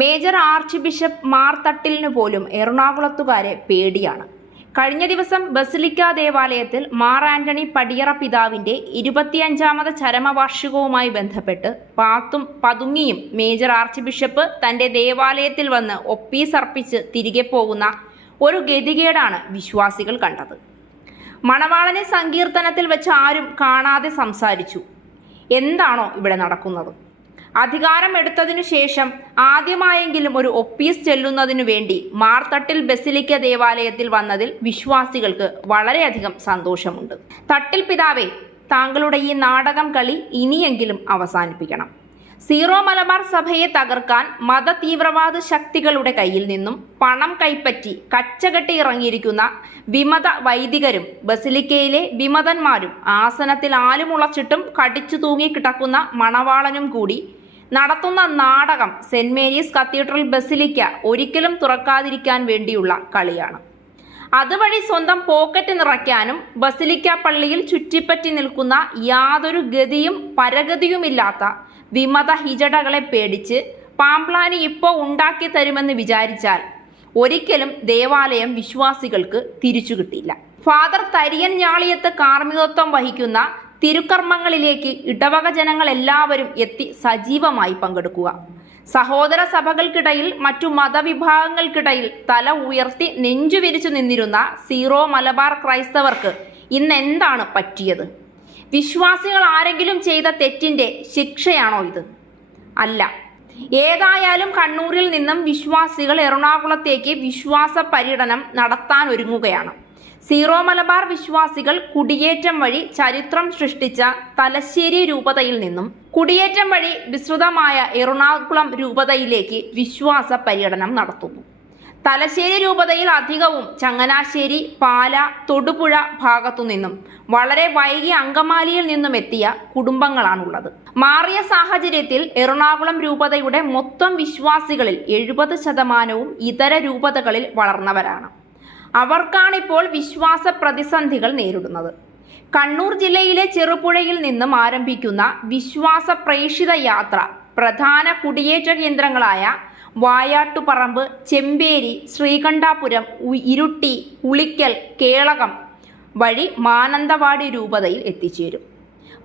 Major archbishop Mar തട്ടിലിനു പോലും എറണാകുളത്തുകാരെ പേടിയാണ്. കഴിഞ്ഞ ദിവസം ബസിലിക്ക ദേവാലയത്തിൽ മാർ ആന്റണി പടിയറ പിതാവിന്റെ ഇരുപത്തിയഞ്ചാമത് ചരമവാർഷികവുമായി ബന്ധപ്പെട്ട് പാത്തും പതുങ്ങിയും മേജർ ആർച്ച് ബിഷപ്പ് തന്റെ ദേവാലയത്തിൽ വന്ന് ഒപ്പീസ് അർപ്പിച്ച് തിരികെ പോകുന്ന ഒരു ഗതികേടാണ് വിശ്വാസികൾ കണ്ടത്. മണവാളനെ സങ്കീർത്തനത്തിൽ വെച്ച് ആരും കാണാതെ സംസാരിച്ചു. എന്താണോ ഇവിടെ നടക്കുന്നത്? അധികാരം എടുത്തതിനു ശേഷം ആദ്യമായെങ്കിലും ഒരു ഒപ്പീസ് ചെല്ലുന്നതിനു വേണ്ടി മാർത്തട്ടിൽ ബസിലിക്ക ദേവാലയത്തിൽ വന്നതിൽ വിശ്വാസികൾക്ക് വളരെയധികം സന്തോഷമുണ്ട്. തട്ടിൽ പിതാവേ താങ്കളുടെ ഈ നാടകം കളി ഇനിയെങ്കിലും അവസാനിപ്പിക്കണം. സീറോ മലബാർ സഭയെ തകർക്കാൻ മത തീവ്രവാദ ശക്തികളുടെ കയ്യിൽ നിന്നും പണം കൈപ്പറ്റി കച്ചകെട്ടി ഇറങ്ങിയിരിക്കുന്ന വിമത വൈദികരും ബസിലിക്കയിലെ വിമതന്മാരും ആസനത്തിൽ ആലുമുളച്ചിട്ടും കടിച്ചു തൂങ്ങി കിടക്കുന്ന മണവാളനും കൂടി നടത്തുന്ന നാടകം സെന്റ് മേരീസ് കത്തീഡ്രൽ ബസിലിക്ക ഒരിക്കലും തുറക്കാതിരിക്കാൻ വേണ്ടിയുള്ള കളിയാണ്. അതുവഴി സ്വന്തം പോക്കറ്റ് നിറയ്ക്കാനും ബസിലിക്ക പള്ളിയിൽ ചുറ്റിപ്പറ്റി നിൽക്കുന്ന യാതൊരു ഗതിയും പരഗതിയുമില്ലാത്ത വിമത ഹിജടകളെ പേടിച്ച് പാംപ്ലാനി ഇപ്പോൾ ഉണ്ടാക്കി തരുമെന്ന് വിചാരിച്ചാൽ ഒരിക്കലും ദേവാലയം വിശ്വാസികൾക്ക് തിരിച്ചു കിട്ടില്ല ഫാദർ തരിയൻ ഞാളിയത്ത് കാർമ്മികത്വം വഹിക്കുന്ന തിരുക്കർമ്മങ്ങളിലേക്ക് ഇടവക ജനങ്ങളെല്ലാവരും എത്തി സജീവമായി പങ്കെടുക്കുക. സഹോദര സഭകൾക്കിടയിൽ മറ്റു മതവിഭാഗങ്ങൾക്കിടയിൽ തല ഉയർത്തി നെഞ്ചു വിരിച്ചു നിന്നിരുന്ന സീറോ മലബാർ ക്രൈസ്തവർക്ക് ഇന്ന് എന്താണ് പറ്റിയത്? വിശ്വാസികൾ ആരെങ്കിലും ചെയ്ത തെറ്റിന്റെ ശിക്ഷയാണോ ഇത്? അല്ല. ഏതായാലും കണ്ണൂരിൽ നിന്നും വിശ്വാസികൾ എറണാകുളത്തേക്ക് വിശ്വാസ പര്യടനം നടത്താൻ ഒരുങ്ങുകയാണ്. സീറോ മലബാർ വിശ്വാസികൾ കുടിയേറ്റം വഴി ചരിത്രം സൃഷ്ടിച്ച തലശ്ശേരി രൂപതയിൽ നിന്നും കുടിയേറ്റം വഴി വിസ്തൃതമായ എറണാകുളം രൂപതയിലേക്ക് വിശ്വാസ പര്യടനം നടത്തുന്നു. തലശ്ശേരി രൂപതയിൽ അധികവും ചങ്ങനാശ്ശേരി പാല തൊടുപുഴ ഭാഗത്തു നിന്നും വളരെ വൈകി അങ്കമാലിയിൽ നിന്നും എത്തിയ കുടുംബങ്ങളാണുള്ളത്. മാറിയ സാഹചര്യത്തിൽ എറണാകുളം രൂപതയുടെ മൊത്തം വിശ്വാസികളിൽ എഴുപത് ശതമാനവും ഇതര രൂപതകളിൽ വളർന്നവരാണ്. അവർക്കാണിപ്പോൾ വിശ്വാസ പ്രതിസന്ധികൾ നേരിടുന്നത്. കണ്ണൂർ ജില്ലയിലെ ചെറുപുഴയിൽ നിന്നും ആരംഭിക്കുന്ന വിശ്വാസ പ്രേക്ഷിത യാത്ര പ്രധാന കുടിയേറ്റ കേന്ദ്രങ്ങളായ വായാട്ടുപറമ്പ് ചെമ്പേരി ശ്രീകണ്ഠാപുരം ഇരുട്ടി ഉളിക്കൽ കേളകം വഴി മാനന്തവാടി രൂപതയിൽ എത്തിച്ചേരും.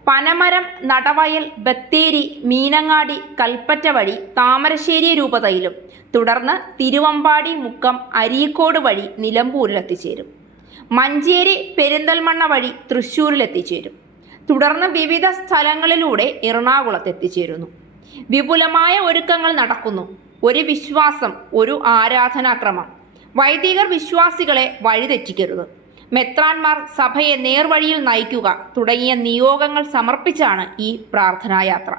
പനമരം നടവയൽ ബത്തേരി മീനങ്ങാടി കൽപ്പറ്റ വഴി താമരശ്ശേരി രൂപതയിലും. തുടർന്ന് തിരുവമ്പാടി മുക്കം അരീക്കോട് വഴി നിലമ്പൂരിലെത്തിച്ചേരും. മഞ്ചേരി പെരിന്തൽമണ്ണ വഴി തൃശ്ശൂരിലെത്തിച്ചേരും. തുടർന്ന് വിവിധ സ്ഥലങ്ങളിലൂടെ എറണാകുളത്ത് എത്തിച്ചേരുന്നു വിപുലമായ ഒരുക്കങ്ങൾ നടക്കുന്നു. ഒരു വിശ്വാസം ഒരു ആരാധനാക്രമം. വൈദികർ വിശ്വാസികളെ വഴിതെറ്റിക്കരുത്. മെത്രാന്മാർ സഭയെ നേർവഴിയിൽ നയിക്കുക തുടങ്ങിയ നിയോഗങ്ങൾ സമർപ്പിച്ചാണ് ഈ പ്രാർത്ഥനായാത്ര.